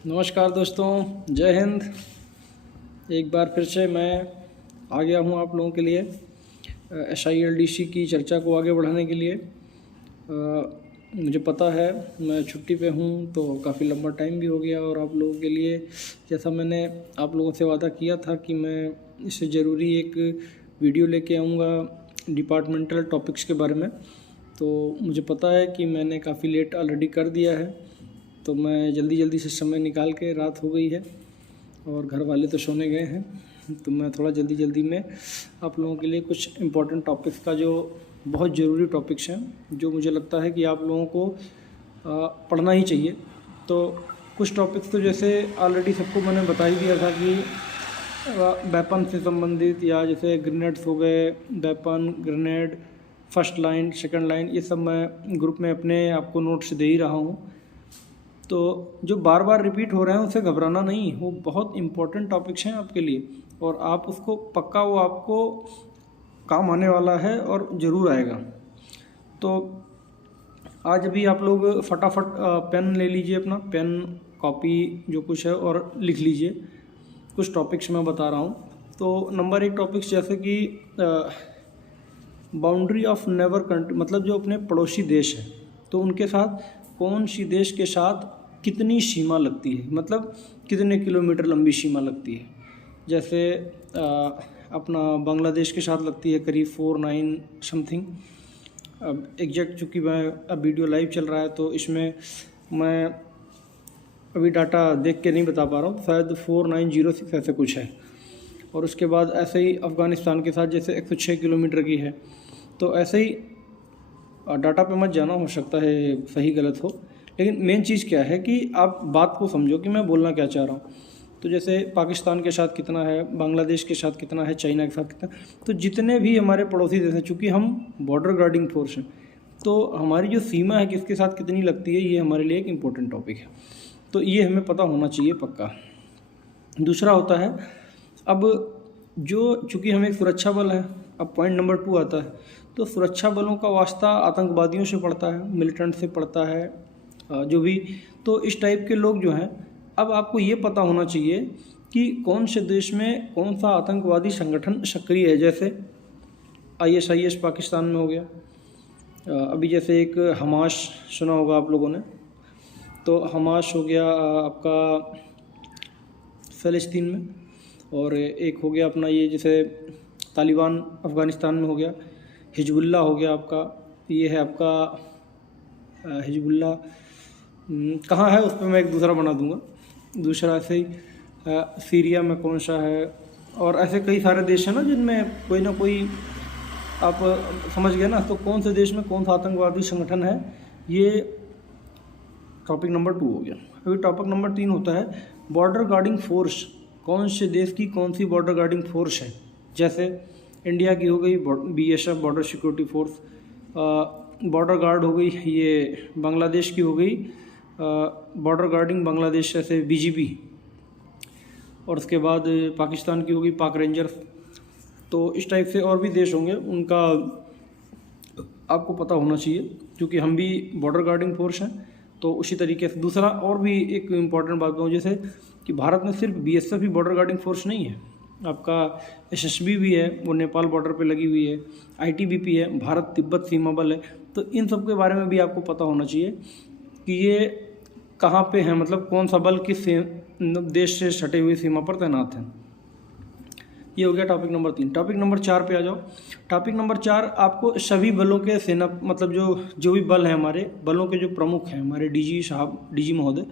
नमस्कार दोस्तों, जय हिंद। एक बार फिर से मैं आ गया हूँ आप लोगों के लिए SILDC की चर्चा को आगे बढ़ाने के लिए। मुझे पता है मैं छुट्टी पे हूँ तो काफ़ी लंबा टाइम भी हो गया, और आप लोगों के लिए जैसा मैंने आप लोगों से वादा किया था कि मैं इससे ज़रूरी एक वीडियो लेके आऊँगा डिपार्टमेंटल टॉपिक्स के बारे में, तो मुझे पता है कि मैंने काफ़ी लेट ऑलरेडी कर दिया है। तो मैं जल्दी से समय निकाल के, रात हो गई है और घर वाले तो सोने गए हैं, तो मैं थोड़ा जल्दी में आप लोगों के लिए कुछ इम्पोर्टेंट टॉपिक्स का, जो बहुत ज़रूरी टॉपिक्स हैं, जो मुझे लगता है कि आप लोगों को पढ़ना ही चाहिए। तो कुछ टॉपिक्स तो जैसे ऑलरेडी सबको मैंने बता ही दिया था कि वेपन से संबंधित, या जैसे ग्रेनेड्स हो गए, weapon, grenade, first line, second line, ये सब मैं ग्रुप में अपने आपको नोट्स दे ही रहा हूँ। तो जो बार बार रिपीट हो रहे हैं उससे घबराना नहीं, वो बहुत इम्पोर्टेंट टॉपिक्स हैं आपके लिए, और आप उसको पक्का, वो आपको काम आने वाला है और ज़रूर आएगा। तो आज अभी आप लोग फटाफट पेन ले लीजिए, अपना पेन, कॉपी, जो कुछ है, और लिख लीजिए कुछ टॉपिक्स मैं बता रहा हूँ। तो नंबर 1 टॉपिक्स जैसे कि बाउंड्री ऑफ नेबर कंट्री, मतलब जो अपने पड़ोसी देश है, तो उनके साथ कौन सी देश के साथ कितनी सीमा लगती है, मतलब कितने किलोमीटर लंबी सीमा लगती है। जैसे अपना बांग्लादेश के साथ लगती है करीब 49 समथिंग। अब एग्जैक्ट, चूँकि मैं अब वीडियो लाइव चल रहा है तो इसमें मैं अभी डाटा देख के नहीं बता पा रहा हूँ, शायद 4906 ऐसे कुछ है। और उसके बाद ऐसे ही अफ़गानिस्तान के साथ जैसे 106 किलोमीटर की है। तो ऐसे ही डाटा पे मत जाना, हो सकता है सही गलत हो, लेकिन मेन चीज़ क्या है कि आप बात को समझो कि मैं बोलना क्या चाह रहा हूँ। तो जैसे पाकिस्तान के साथ कितना है, बांग्लादेश के साथ कितना है, चाइना के साथ कितना, तो जितने भी हमारे पड़ोसी देश हैं, चूँकि हम बॉर्डर गार्डिंग फोर्स हैं, तो हमारी जो सीमा है किसके साथ कितनी लगती है, ये हमारे लिए एक इम्पोर्टेंट टॉपिक है। तो ये हमें पता होना चाहिए पक्का। दूसरा होता है, अब जो चूँकि हम एक सुरक्षा बल है, अब पॉइंट नंबर 2 आता है, तो सुरक्षा बलों का वास्ता आतंकवादियों से पड़ता है, मिलिटेंट से पड़ता है, जो भी। तो इस टाइप के लोग जो हैं, अब आपको ये पता होना चाहिए कि कौन से देश में कौन सा आतंकवादी संगठन सक्रिय है। जैसे ISIS पाकिस्तान में हो गया, अभी जैसे एक हमास सुना होगा आप लोगों ने, तो हमास हो गया आपका फ़लस्तीन में, और एक हो गया अपना ये जैसे तालिबान अफ़गानिस्तान में हो गया, हिजबुल्ला हो गया आपका, ये है आपका हिजबुल्ला कहाँ है, उस पर मैं एक दूसरा बना दूंगा। दूसरा ऐसे ही सीरिया में कौन सा है, और ऐसे कई सारे देश हैं ना जिनमें कोई ना कोई, आप समझ गए ना। तो कौन से देश में कौन सा आतंकवादी संगठन है, ये टॉपिक नंबर 2 हो गया। अभी टॉपिक नंबर 3 होता है बॉर्डर गार्डिंग फोर्स, कौन से देश की कौन सी बॉर्डर गार्डिंग फोर्स है। जैसे इंडिया की हो गई BSF, border security force, border guard हो गई, ये बांग्लादेश की हो गई बॉर्डर गार्डिंग बांग्लादेश, ऐसे BGB, और उसके बाद पाकिस्तान की होगी पाक रेंजर्स। तो इस टाइप से और भी देश होंगे, उनका आपको पता होना चाहिए, क्योंकि हम भी बॉर्डर गार्डिंग फोर्स हैं। तो उसी तरीके से दूसरा और भी एक इम्पॉर्टेंट बात कहूँ, जैसे कि भारत में सिर्फ BSF ही बॉर्डर गार्डिंग फोर्स नहीं है, आपका SSB भी है, वो नेपाल बॉर्डर पे लगी हुई है, ITBP है, भारत तिब्बत सीमा बल है। तो इन सब के बारे में भी आपको पता होना चाहिए कि ये कहाँ पे हैं, मतलब कौन सा बल किस देश से सटे हुई सीमा पर तैनात हैं। ये हो गया टॉपिक नंबर 3। टॉपिक नंबर 4 पे आ जाओ। टॉपिक नंबर 4 आपको सभी बलों के सेना, मतलब जो भी बल हैं, हमारे बलों के जो प्रमुख हैं, हमारे DG साहब, DG महोदय,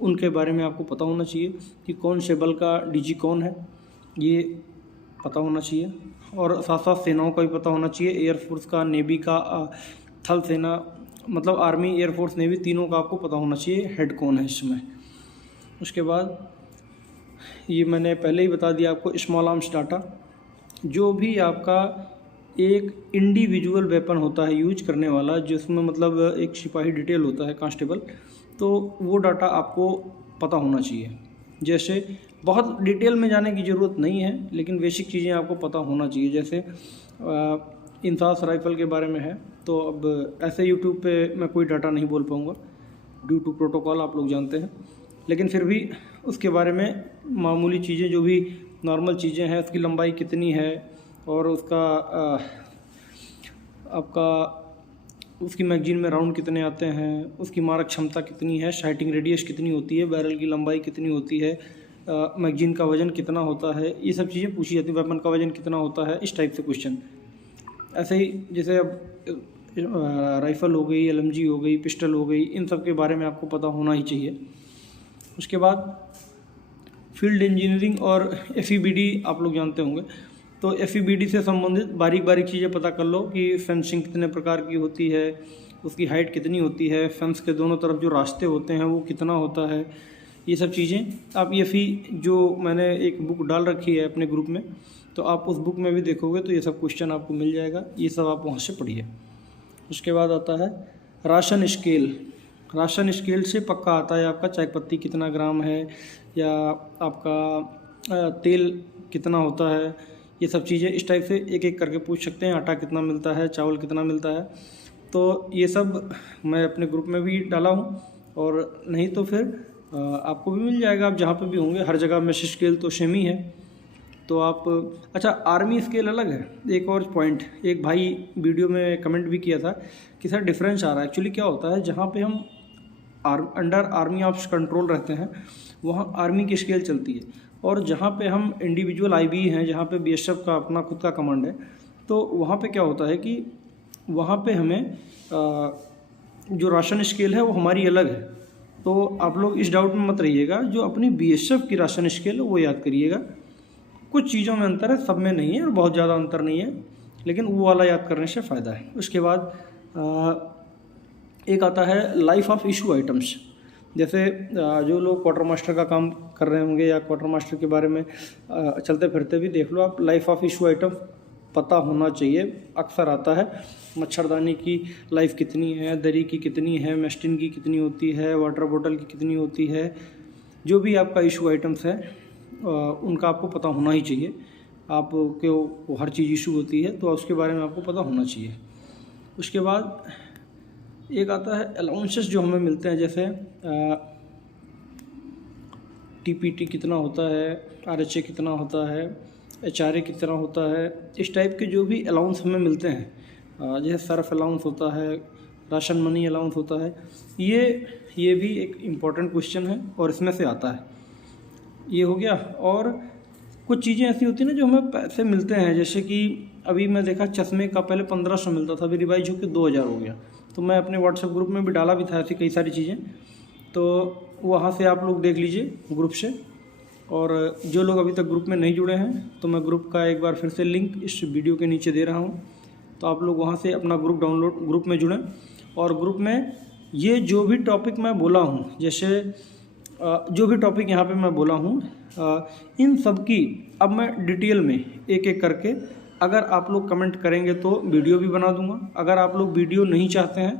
उनके बारे में आपको पता होना चाहिए कि कौन से बल का DG कौन है, ये पता होना चाहिए। और साथ साथ सेनाओं का भी पता होना चाहिए, एयरफोर्स का, नेवी का, थल सेना, मतलब आर्मी, एयरफोर्स, नेवी, तीनों का आपको पता होना चाहिए हेड कौन है इसमें। उसके बाद ये मैंने पहले ही बता दिया आपको, स्मॉल आर्म्स डाटा, जो भी आपका एक इंडिविजुअल वेपन होता है यूज करने वाला, जिसमें मतलब एक सिपाही डिटेल होता है, कांस्टेबल, तो वो डाटा आपको पता होना चाहिए। जैसे बहुत डिटेल में जाने की ज़रूरत नहीं है, लेकिन बेसिक चीज़ें आपको पता होना चाहिए। जैसे इंसास राइफ़ल के बारे में है, तो अब ऐसे यूट्यूब पे मैं कोई डाटा नहीं बोल पाऊँगा ड्यू टू प्रोटोकॉल, आप लोग जानते हैं। लेकिन फिर भी उसके बारे में मामूली चीज़ें जो भी नॉर्मल चीज़ें हैं, उसकी लंबाई कितनी है और उसका आपका उसकी मैगजीन में राउंड कितने आते हैं, उसकी मारक क्षमता कितनी है, शाइटिंग रेडियस कितनी होती है, बैरल की लंबाई कितनी होती है, मैगजीन का वज़न कितना होता है, ये सब चीज़ें पूछी जाती है। वेपन का वज़न कितना होता है, इस टाइप से क्वेश्चन। ऐसे ही जैसे अब राइफ़ल हो गई, LMG हो गई, पिस्टल हो गई, इन सब के बारे में आपको पता होना ही चाहिए। उसके बाद फील्ड इंजीनियरिंग और FEBD आप लोग जानते होंगे, तो FEBD से संबंधित बारीक बारीक चीज़ें पता कर लो कि फेंसिंग कितने प्रकार की होती है, उसकी हाइट कितनी होती है, फेंस के दोनों तरफ जो रास्ते होते हैं वो कितना होता है, ये सब चीज़ें आप जो मैंने एक बुक डाल रखी है अपने ग्रुप में, तो आप उस बुक में भी देखोगे तो ये सब क्वेश्चन आपको मिल जाएगा, ये सब आप वहाँ से पढ़िए। उसके बाद आता है राशन स्केल। राशन स्केल से पक्का आता है आपका चाय पत्ती कितना ग्राम है, या आपका तेल कितना होता है, ये सब चीज़ें इस टाइप से एक एक करके पूछ सकते हैं। आटा कितना मिलता है, चावल कितना मिलता है, तो ये सब मैं अपने ग्रुप में भी डाला हूँ, और नहीं तो फिर आपको भी मिल जाएगा, आप जहाँ पे भी होंगे हर जगह में स्केल तो सेम ही है। तो आप अच्छा, आर्मी स्केल अलग है। एक और पॉइंट, एक भाई वीडियो में कमेंट भी किया था कि सर डिफरेंस आ रहा है। एक्चुअली क्या होता है, जहाँ पे हम अंडर आर्मी ऑफ कंट्रोल रहते हैं वहाँ आर्मी की स्केल चलती है, और जहाँ पे हम इंडिविजुअल IB हैं, जहाँ पे BSF का अपना खुद का कमांड है, तो वहाँ पे क्या होता है कि वहाँ पे हमें जो राशन स्केल है वो हमारी अलग है। तो आप लोग इस डाउट में मत रहिएगा, जो अपनी BSF की राशन स्केल है वो याद करिएगा। कुछ चीज़ों में अंतर है, सब में नहीं है, और बहुत ज़्यादा अंतर नहीं है, लेकिन वो वाला याद करने से फ़ायदा है। उसके बाद एक आता है लाइफ ऑफ इशू आइटम्स। जैसे जो लोग क्वार्टर मास्टर का काम कर रहे होंगे या क्वार्टर मास्टर के बारे में चलते फिरते भी देख लो आप, लाइफ ऑफ इशू आइटम पता होना चाहिए। अक्सर आता है मच्छरदानी की लाइफ कितनी है, दरी की कितनी है, मेस्टिन की कितनी होती है, वाटर बोतल की कितनी होती है, जो भी आपका इशू आइटम्स है उनका आपको पता होना ही चाहिए। आपको हर चीज़ इशू होती है तो उसके बारे में आपको पता होना चाहिए। उसके बाद एक आता है अलाउंसेस जो हमें मिलते हैं, जैसे TPT कितना होता है, RHA कितना होता है, HRA कितना होता है, इस टाइप के जो भी अलाउंस हमें मिलते हैं, जैसे सर्फ अलाउंस होता है, राशन मनी अलाउंस होता है, ये भी एक इम्पॉर्टेंट क्वेश्चन है और इसमें से आता है। ये हो गया। और कुछ चीज़ें ऐसी होती हैं ना जो हमें पैसे मिलते हैं, जैसे कि अभी मैं देखा चश्मे का पहले 1500 मिलता था, अभी रिवाइज होकर 2000 हो गया। तो मैं अपने व्हाट्सएप ग्रुप में भी डाला भी था ऐसी कई सारी चीज़ें, तो वहाँ से आप लोग देख लीजिए ग्रुप से। और जो लोग अभी तक ग्रुप में नहीं जुड़े हैं तो मैं ग्रुप का एक बार फिर से लिंक इस वीडियो के नीचे दे रहा हूँ, तो आप लोग वहाँ से अपना ग्रुप में जुड़ें। और ग्रुप में ये जो भी टॉपिक मैं बोला हूँ, जैसे जो भी टॉपिक यहाँ पे मैं बोला हूँ, इन सब की अब मैं डिटेल में एक एक करके, अगर आप लोग कमेंट करेंगे तो वीडियो भी बना दूंगा। अगर आप लोग वीडियो नहीं चाहते हैं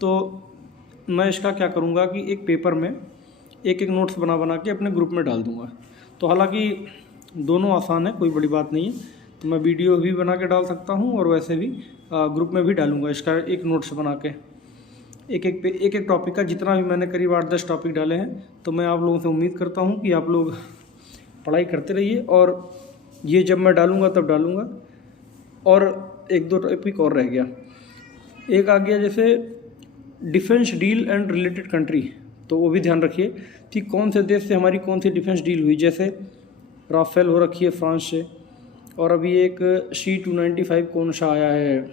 तो मैं इसका क्या करूँगा कि एक पेपर में एक एक नोट्स बना के अपने ग्रुप में डाल दूँगा। तो हालांकि दोनों आसान है, कोई बड़ी बात नहीं है, तो मैं वीडियो भी बना के डाल सकता हूँ और वैसे भी ग्रुप में भी डालूँगा इसका एक नोट्स बना के। एक एक टॉपिक का जितना भी मैंने करीब 8-10 टॉपिक डाले हैं, तो मैं आप लोगों से उम्मीद करता हूँ कि आप लोग पढ़ाई करते रहिए, और ये जब मैं डालूँगा तब डालूँगा। और 1-2 टॉपिक और रह गया, एक आ गया जैसे defence deal and related country, तो वो भी ध्यान रखिए कि कौन से देश से हमारी कौन सी डिफेंस डील हुई। जैसे राफेल हो रखी है फ्रांस से, और अभी एक C-295 कौन सा आया है,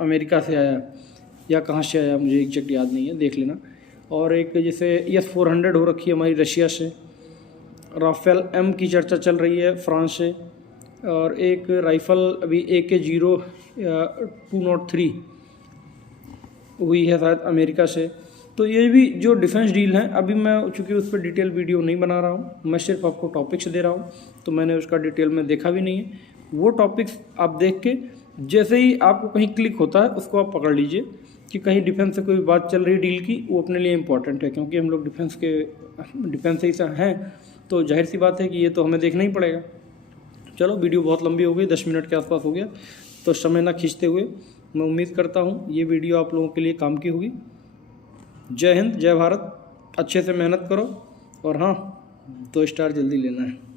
अमेरिका से आया या कहाँ से आया मुझे एग्जैक्ट याद नहीं है, देख लेना। और एक जैसे S-400 हो रखी है हमारी रशिया से। राफेल M की चर्चा चल रही है फ्रांस से। और एक राइफ़ल अभी AK-0203 हुई है शायद अमेरिका से। तो ये भी जो डिफेंस डील हैं, अभी मैं चूँकि उस पर डिटेल वीडियो नहीं बना रहा हूँ, मैं सिर्फ आपको टॉपिक्स दे रहा हूँ, तो मैंने उसका डिटेल में देखा भी नहीं है। वो टॉपिक्स आप देख के जैसे ही आपको कहीं क्लिक होता है उसको आप पकड़ लीजिए कि कहीं डिफेंस से कोई बात चल रही डील की, वो अपने लिए इम्पॉर्टेंट है, क्योंकि हम लोग डिफेंस से ही हैं, तो जाहिर सी बात है कि ये तो हमें देखना ही पड़ेगा। चलो, वीडियो बहुत लंबी हो गई, 10 मिनट के आसपास हो गया, तो समय ना खींचते हुए मैं उम्मीद करता हूँ ये वीडियो आप लोगों के लिए काम की होगी। जय हिंद, जय भारत। अच्छे से मेहनत करो और हाँ 2 स्टार जल्दी लेना है।